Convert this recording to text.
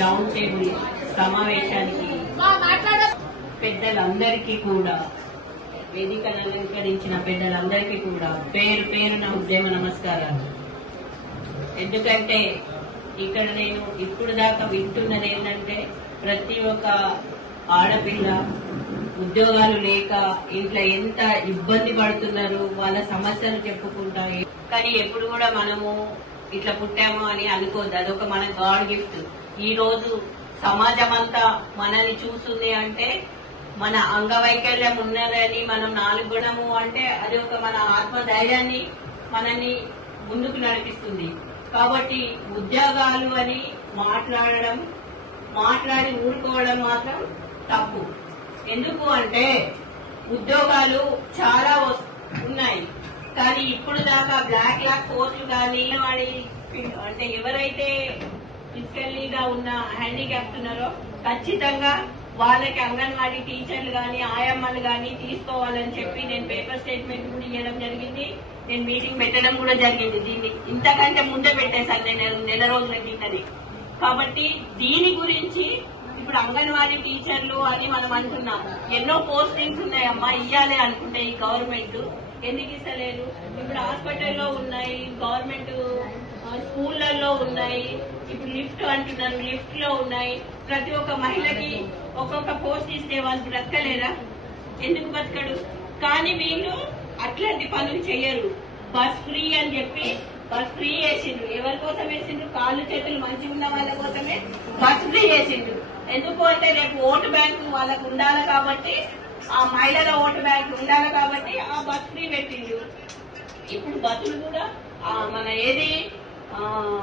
Round table సమావేశానికి పెద్దలందరికీ కూడా, వేదికను అలంకరించిన పెద్దలందరికీ కూడా పేరు పేరున ఉద్యమ నమస్కారాలు. ఎందుకంటే ఇక్కడ నేను ఇప్పుడు దాకా వింటున్నది ఏంటంటే, ప్రతి ఒక్క ఆడపిల్ల ఉద్యోగాలు లేక ఇంట్లో ఎంత ఇబ్బంది పడుతున్నారు, వాళ్ళ సమస్యలు చెప్పుకుంటా. కానీ ఎప్పుడు కూడా మనము ఇట్లా పుట్టాము అని అనుకోద్దు, అదొక మన గాడ్ గిఫ్ట్. ఈ రోజు సమాజం అంతా మనల్ని చూస్తుంది అంటే మన అంగవైకల్యం ఉన్నదని, మనం 4 గుణము అంటే అది ఒక మన ఆత్మధైర్యాన్ని మనల్ని ముందుకు నడిపిస్తుంది. కాబట్టి ఉద్యోగాలు అని మాట్లాడి ఊరుకోవడం మాత్రం తప్పు. ఎందుకు అంటే ఉద్యోగాలు చాలా ఉన్నాయి, కానీ ఇప్పుడు దాకా బ్లాక్ పోస్టులు కానీ అంటే ఎవరైతే ఫిజికల్లీగా ఉన్న హ్యాండిక్యాప్స్ ఉన్నారో ఖచ్చితంగా వాళ్ళకి అంగన్వాడీ టీచర్లు కానీ ఆయమ్మలు కానీ తీసుకోవాలని చెప్పి నేను పేపర్ స్టేట్మెంట్ కూడా ఇవ్వడం జరిగింది. నేను మీటింగ్ పెట్టడం కూడా జరిగింది. దీన్ని ఇంతకంటే ముందే పెట్టేశాను నేను నెల రోజుల కిందనే. కాబట్టి దీని గురించి ఇప్పుడు అంగన్వాడీ టీచర్లు అని మనం అంటున్నాం. ఎన్నో పోస్టింగ్స్ ఉన్నాయమ్మా, ఇయ్యాలి అనుకుంటే ఈ గవర్నమెంట్ ఎందుకు ఇస్తలేదు? ఇప్పుడు హాస్పిటల్లో ఉన్నాయి, గవర్నమెంట్ స్కూళ్లలో ఉన్నాయి, ఇప్పుడు లిఫ్ట్ అంటున్నారు, లిఫ్ట్ లో ఉన్నాయి. ప్రతి ఒక్క మహిళకి ఒక్కొక్క పోస్ట్ ఇస్తే వాళ్ళు బ్రతకలేరా? ఎందుకు బతకడు? కానీ వీళ్ళు అట్లాంటి పనులు చెయ్యరు. బస్ ఫ్రీ అని చెప్పి బస్ ఫ్రీ వేసిండ్రు. ఎవరి కోసం వేసిండ్రు? కాళ్ళు చేతులు మంచిగా ఉన్న వాళ్ళ కోసమే బస్ ఫ్రీ వేసిండ్రు. ఎందుకు అంటే రేపు ఓటు బ్యాంకు వాళ్ళకు ఉండాలి కాబట్టి, ఆ మహిళల ఓటు బ్యాంకు ఉండాలి కాబట్టి ఆ బస్ ఫ్రీ పెట్టిండ్రు. ఇప్పుడు బస్సులు కూడా మన ఏది